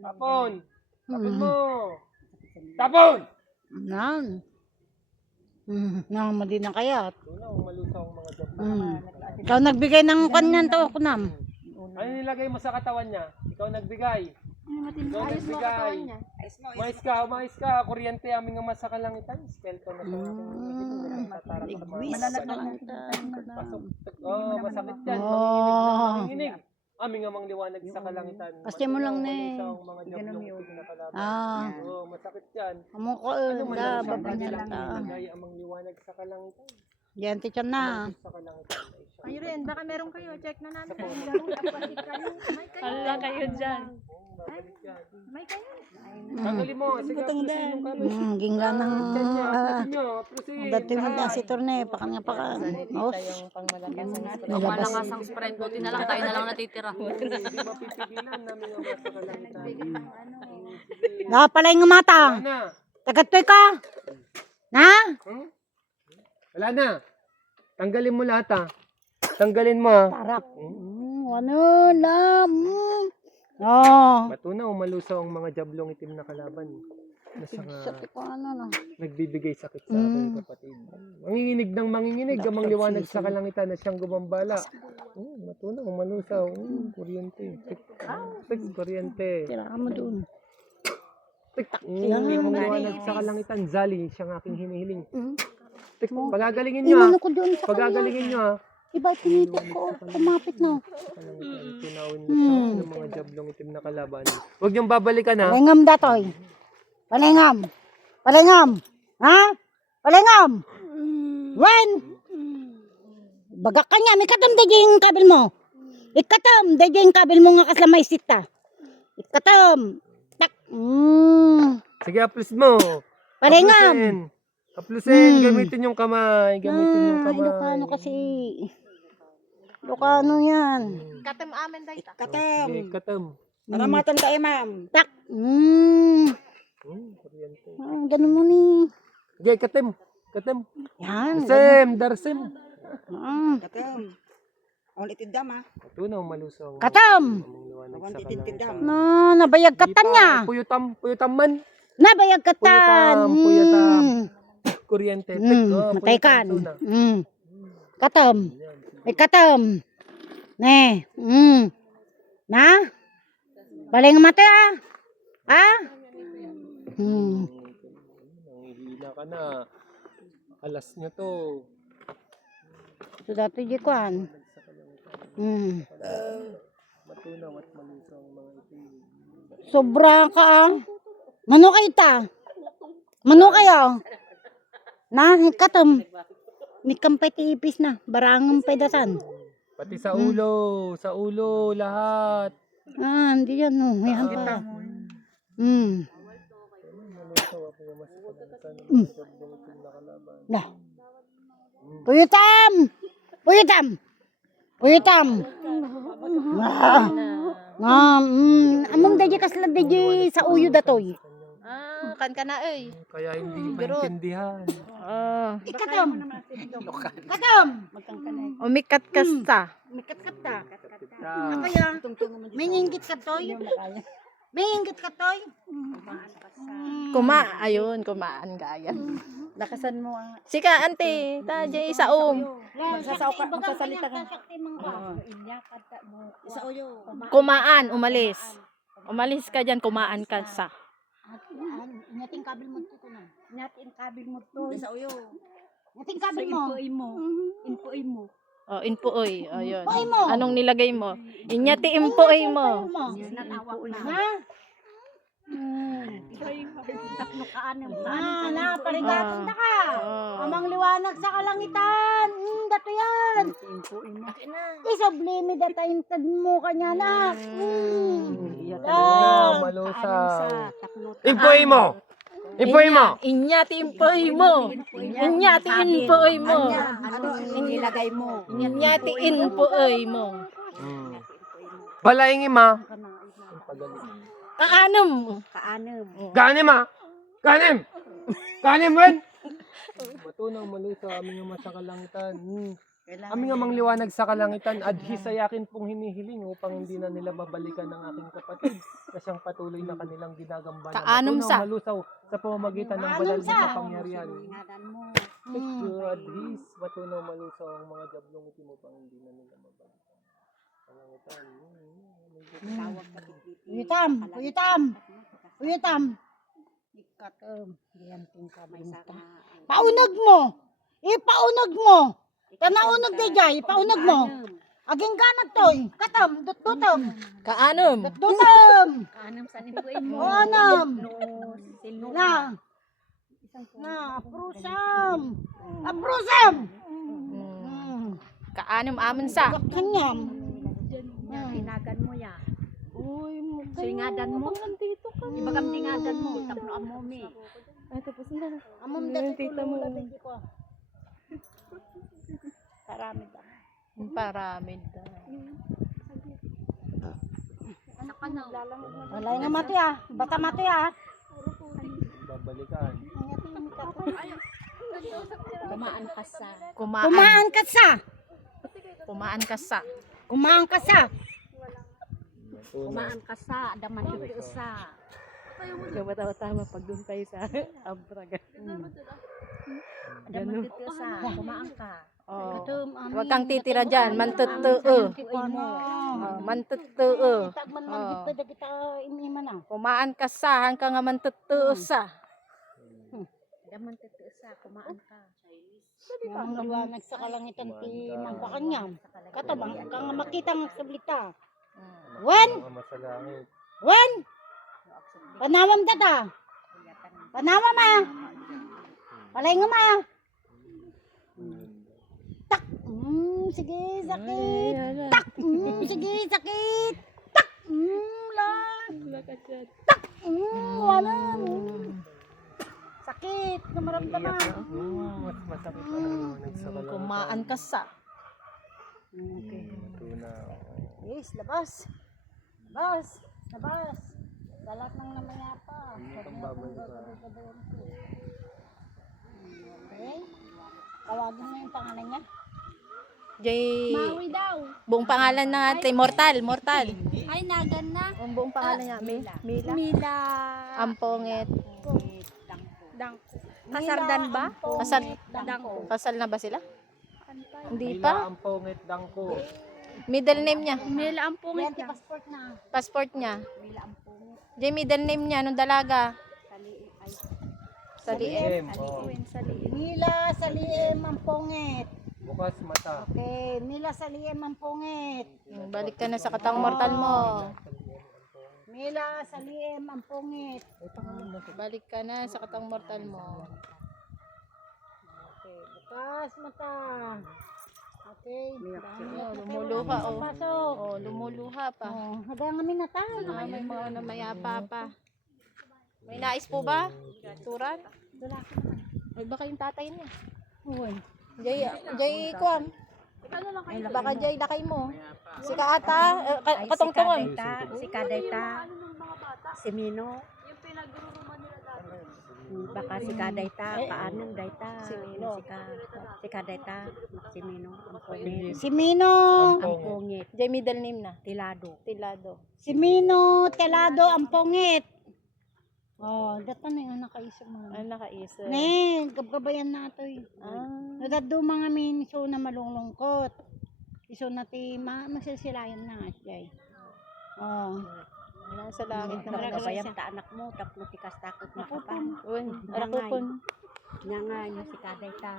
Tapon! Tapon mo! Tapon! Nan. Namadi na kaya. Tunaw, malusaw ang mga job. Ikaw nagbigay ng kanyan to, kunam. Ano nilagay mo sa katawan niya? Ikaw nagbigay. Ikaw nagbigay. Mais ka, kuryente aming nga sa kalangitan. Skeleton na ito. Pasok. Oh, masakit yan. Manginginig. Aming amang liwanag sa kalangitan. Kasi mo lang na eh. Mga job na kalaban. Oh, masakit yan. Amo ko, da, baba niya lang ta. Gaya amang liwanag sa kalangitan. Yan, tiyan na. Sa kalangitan. Ay rin, baka meron kayo. Check na namin. Wala kayo dyan. May kayo. Tanggalin mo. Sige, plusin yung kami. Gingga ng... Plusin nyo. Plusin. Dati mo na si Torne, pakanya pa. Os. Ang malakas ang spread. Buti na lang, tayo na lang natitira. Hindi mapipigilan namin ang sa kalangitan. Napalay ng mata. Wala na. Tagatoy ka. Na? Wala na. Tanggalin mo lahat ah. Tanggalin mo ah. Tarap. Ano lang. Oh. Matunaw, malusaw ang mga jablong itim na kalaban. Sabi ko ano no. Nagbibigay sakit sa aking kapatid. Manginginig ng manginginig, amang liwanag sa kalangitan na siyang gumambala. Matunaw, malusaw. Kuryente. Tik, kuryente. Tira mo dun. Tik, amang liwanag sa kalangitan. Zali, siyang aking hinihiling. Tik, pagagalingin nyo ah. Inano ko dun sa kanya. Pagagalingin nyo ah. Iba tinitik ko. Kumapit na. Tunawin mo sa ng mga jablong itim na kalaban. Huwag niyong babalikan ha. Palengam datoy. Palengam. Palengam. Ha? Palengam. When? Bagak ka niya. May katam dajing kabil mo. Ikatam dajing kabil mo nga kaslamay sita. Ikatam. Tak. Sige, aplis mo. Palengam. Aplusin. Gamitin yung kamay. Gamitin yung kamay. Ilocano kasi. Ilocano yan. Katem amin dahil. Sige, katam. Maramatan ka ma'am. Tak. Kuryente. Ganun mo ni. Sige, katim. Katim. Yan. Darsim. Katem. Ulit idam ha. Tunaw, malusaw. Katam. Amang liwanag sa kalangitan. No, nabayag katan niya. Puyutam man. Nabayag katan. Puyutam. Kuryente. Matay kan. Katam. May katam. Ne. Na? Balay nga mata ah. Ah? Nanghihina ka na. Alas niya to. So dati di kuan. Matunaw at malusaw ang mga itim. Sobra ka ah. Mano kayo ta? Mano kayo? Na, katam. Ni kampay tipis na. Barangang pedasan. Pati sa ulo. Sa ulo, lahat. Hindi yan oh. Yan pa. Nah. Puyutam! Puyutam! Puyutam! Among daji kasla daji sa uyo datoy. Kan ka na eh. Kaya hindi maintindihan. Ikatam! Katam! Umikat ka sa. Mikat-kat ta. Kaya, may inggit ka toy. May inggit ka toy. Ayun, kumaan ka yan. Lakasan mo ang Sika, ante, tajay sa Magsasalita ka. isa uyo. Kumaan, umalis. Umalis ka dyan, kumaan ka sa. Inyating kabil mo to na. Inyating kabil mo to. Isa uyo. Inyating kabil mo. Inpuin mo. Oh, inpuoy. Ayun. Inpuoy mo. Anong nilagay mo? Inyati impuoy mo. Na? Parigaton na ka. Amang liwanag sa kalangitan. Dato yan. Isablimi datayin tad mo kanya na. Malusaw. Impuin mo! Impuin mo! Inyati impuoy mo. Inyati impuoy mo. Ano nilagay mo? Inyati impuoy mo. Balaingin ma. Kaanom. Ganim ma. Ganim! Ganim man! Matunaw, malusaw aming mga sa kalangitan. Aming amang liwanag sa kalangitan, adhi sa yakin pong hinihiling upang hindi na nila mabalikan ng aking kapatid na siyang patuloy na kanilang ginagambala. Kaanom sa. Malusaw sa pamamagitan ng Kaanom banal sa. na kapangyarihan. Ingatan mo. Adhis, matunaw malusaw ang mga jablong itim upang hindi na nila mabalikan. Kalangitan. Tawag ka tititi. Kuyitam, kuyitam, kuyitam. Ikatam, yan May tingkabinta. sana. Paunag mo. Ipaunag mo. Tanaunag di jay, paunag mo. Aging ganag toy. Katam, dututam. Kaanom. Dututam. Kanam sa nipuin mo. Onam. Sino Na. Na, aprusam. Aprusam. Kaanom aman sa. Kanyam. Tinagan mo ya. Singadan mo. Ibagam tingadan mo. Tapno ang momi. Amam dati tita mo. Karami da. Paramid. Sa kanaw. Walay nga mati ah. Bata mati ah. Babalikan. Kumaan ka sa. Kumaan. Kumaan ka sa. Kumaan ka sa. Kumaan ka sa. Matunaw. Kumaan ka sa. Daman ito sa. Tama pag doon tayo sa Abraga. Daman ito sa. Kumaan ka. Oh. Katum, Huwag kang titira dyan. Mantutuo. Mantutuo. Tagman man Oh. dito kita imiman na. Kumaan ka sa. Hanggang nga mantutuo sa. Daman ito sa. Kumaan ka. Ang liwanag sa kalangitan ti nagbakan niya. Katabang kang makita ng sablita. Wan, Ang ama sa langit. wan. Panawam data. Panawam ma. Palay nga ma. Tak. Sige, sakit. Tak. Sige, sakit. Tak. La. Tak. Wala. Sakit na maramdaman. Mas masakit pa ng liwanag sa kalangitan. Kumaan ka sa. Matunaw. Yes, labas. Labas. Labas. Dalat ng namayapa. Ang babalikan. Okay. Tawagin mo yung pangalan niya. Jay. Buong pangalan na natin. Mortal. Ay, nagan na. Ang buong pangalan niya. Mila. Mila. Ampongit. Kasardan ba? Kasal na ba sila? Hindi Mila pa. ang pongit dangko. Middle name niya. Mila ang Yan, ti passport na. Passport niya. Jay, middle name niya nung dalaga. Saliem. Oh. Mila Saliem Ampongit. Bukas mata. Okay, Mila Saliem Ampongit. Balik ka na sa katang mortal mo. Mila Saliem Ampongit. Balik ka na sa katang mortal mo. Okay, bukas mata. Okay. Oh, lumuluha oh. Pasok. Oh, lumuluha pa. Oh, hanggang kami na tayo. Ah, may mga namayapa pa. May nais po ba? Surat? Ay, baka yung tatay niya. Uy. Jay, Kwan. Baka Jay, lakay mo. Si Kaata, katungtungan. Si Kadayta. Si Mino. Baka si Kadayta. Paanong Dayta. Si Mino. Si Kadayta. Si Mino. Ang pungit. Si Mino. Ang pungit. Jay, middle name na. Tilado. Tilado. Si Mino Telado Ampongit. Oh, dato na yung nakaisip mo. Ay, nakaisa. Ne, gabgabayan na ito eh. Ah, Nadado mga min iso na malulungkot. Iso na ti magsisilayan na jay. Oh. nasa langit na Marag- Nagabayang ta anak mo. Tapos tikas takot na kapan. Uy, arakupon. Nga nga yung si Kadayta.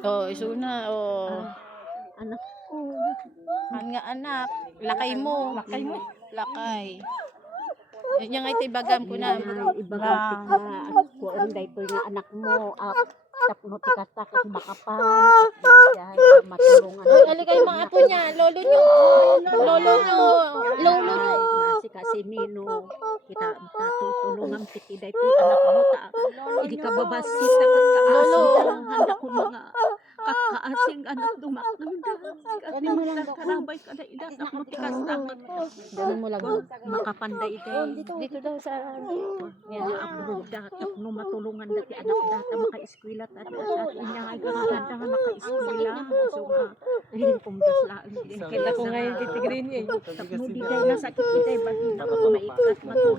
Oh, iso na. Oh. Anak ko. An nga anak, lakay mo. Lakay mo. Lakay. Yan nga itibagam ko na. Ibagam tika. Kuwan dayto nga anak mo. Tapos tikas takot makapan. Matulungan. Uy, alikay mga apo niya. Lolo nyo. Lolo nyo. Lolo nyo. Si Casimino. Kita tulungan tiki dayto anak mo ta. Hindi ka babasit takot ka asin. Handa ko mga Kakaasing anak dumakunda. Kasi magkakarabay ka na ina. Ako tikas tangan. Ganun mo lang. Makapanday day. Dito daw sa... Yan ang abroad data. No matulungan dati anak data maka-eskwela. At inya ay ganda nga maka-eskwela. So nga, kumdas lang. Kita ko ngayon si Tigrini eh. Tapno di day na sakit kita. Bahin ako maikat matulog.